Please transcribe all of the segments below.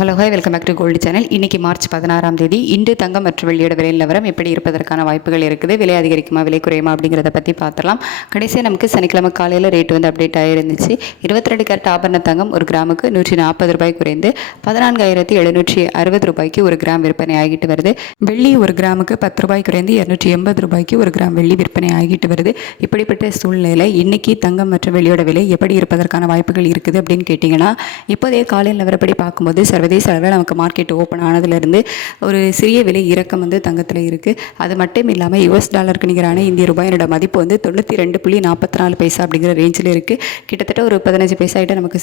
Hello hi welcome back to gold channel. இன்றைக்கி March 16ஆம் தேதி இன்று தங்கம் மற்றும் வெள்ளியோட விலை நிலவரம் எப்படி இருப்பதற்கான வாய்ப்புகள் இருக்குது, விலை அதிகரிக்குமா விலை குறையுமா அப்படிங்கிறத பற்றி பார்த்துடலாம். கடைசியாக நமக்கு சனிக்கிழமை காலையில் ரேட் வந்து அப்டேட் ஆகிருந்துச்சு. 22 கேரட் ஆபரண தங்கம் ஒரு கிராமுக்கு 140 ரூபாய் குறைந்து 14,760 ரூபாய்க்கு ஒரு கிராம் விற்பனை ஆகிட்டு வருது. வெள்ளி ஒரு கிராமுக்கு 10 ரூபாய் குறைந்து 280 ரூபாய்க்கு ஒரு கிராம் வெள்ளி விற்பனை ஆகிட்டு வருது. இப்படிப்பட்ட சூழ்நிலையில் இன்றைக்கி தங்கம் மற்றும் வெள்ளியோட விலை எப்படி இருப்பதற்கான வாய்ப்புகள் இருக்குது அப்படின்னு கேட்டிங்கன்னா, இப்போதைய காலையில் நிலவரப்படி பார்க்கும்போது சர்வதேச அளவில் நமக்கு மார்க்கெட் ஓப்பன் ஆனதுலேருந்து ஒரு சிறிய விலை இறக்கம் வந்து தங்கத்தில் இருக்குது. அது மட்டும் இல்லாமல் US டாலருக்கு நிகரான இந்திய ரூபாயோட மதிப்பு வந்து 92.44 பைசா அப்படிங்கிற ரேஞ்சில் இருக்குது. கிட்டத்தட்ட ஒரு 15 பைசா ஆகிட்ட நமக்கு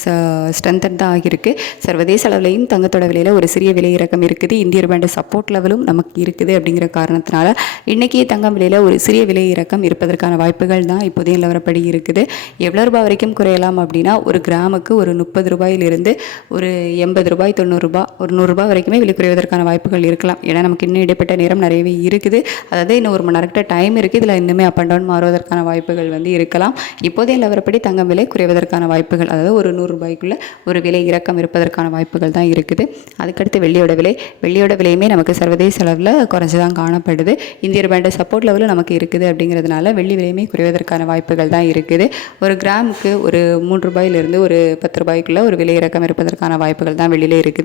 ஸ்ட்ரென்தன் தான் ஆகியிருக்கு. சர்வதேச அளவுலையும் தங்கத்தோட விலையில் ஒரு சிறிய விலை இறக்கம் இருக்குது. இந்திய ரூபாயோட சப்போர்ட் லெவலும் நமக்கு இருக்குது. அப்படிங்கிற காரணத்தினால இன்றைக்கி தங்கம் விலையில் ஒரு சிறிய விலை இறக்கம் இருப்பதற்கான வாய்ப்புகள் தான் இப்போதைய நிலவரப்படி இருக்குது. எவ்வளோ ரூபாய் வரைக்கும் குறையலாம் அப்படின்னா, ஒரு கிராமுக்கு ஒரு 30 ரூபாயிலிருந்து ஒரு 80 ரூபாய் 90 ரூபா ஒரு 100 ரூபாய் வரைக்குமே விலை குறைவதற்கான வாய்ப்புகள் இருக்கலாம். ஏன்னா நமக்கு இன்னும் இடைப்பட்ட நேரம் நிறையவே இருக்குது. அதாவது இன்னும் ஒரு மணி நேரக்கிட்ட டைம் இருக்குது. இதில் இன்னுமே அப் அண்ட் டவுன் மாறுவதற்கான வாய்ப்புகள் வந்து இருக்கலாம். இப்போதைய நிலவரப்படி தங்கம் விலை குறைவதற்கான வாய்ப்புகள், அதாவது ஒரு 100 ரூபாய்க்குள்ளே ஒரு விலை இறக்கம் இருப்பதற்கான வாய்ப்புகள் தான் இருக்குது. அதுக்கடுத்து வெள்ளியோட விலையுமே நமக்கு சர்வதேச அளவில் குறைஞ்சி தான் காணப்படுது. இந்திய ரூபாயோட சப்போர்ட் லெவலில் நமக்கு இருக்குது. அப்படிங்கிறதுனால வெள்ளி விலையுமே குறைவதற்கான வாய்ப்புகள் தான் இருக்குது. ஒரு கிராமுக்கு ஒரு 3 ரூபாயிலிருந்து ஒரு 10 ரூபாய்க்குள்ளே ஒரு விலை இறக்கம் இருப்பதற்கான வாய்ப்புகள் தான் வெளியில் இருக்குது.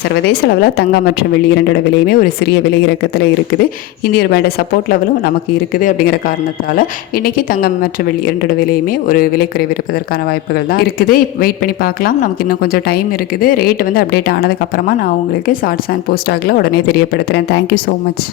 சர்வதேச அளவில் தங்கம் மற்றும் வெள்ளி இரண்டோட விலையுமே ஒரு சிறிய விலை இறக்கத்தில் இருக்குது. இந்திய ரூபாயோட சப்போர்ட் லெவலும் நமக்கு இருக்குது. அப்படிங்கிற காரணத்தால் இன்றைக்கி தங்கம் மற்றும் வெள்ளி இரண்டோட விலையுமே ஒரு விலை குறைவு இருப்பதற்கான வாய்ப்புகள் தான் இருக்குது. வெயிட் பண்ணி பார்க்கலாம். நமக்கு இன்னும் கொஞ்சம் டைம் இருக்குது. ரேட் வந்து அப்டேட் ஆனதுக்கப்புறமா நான் உங்களுக்கு ஷார்ட்ஸ் அண்ட் போஸ்ட் ஆகல உடனே தெரியப்படுத்துகிறேன். Thank you so much.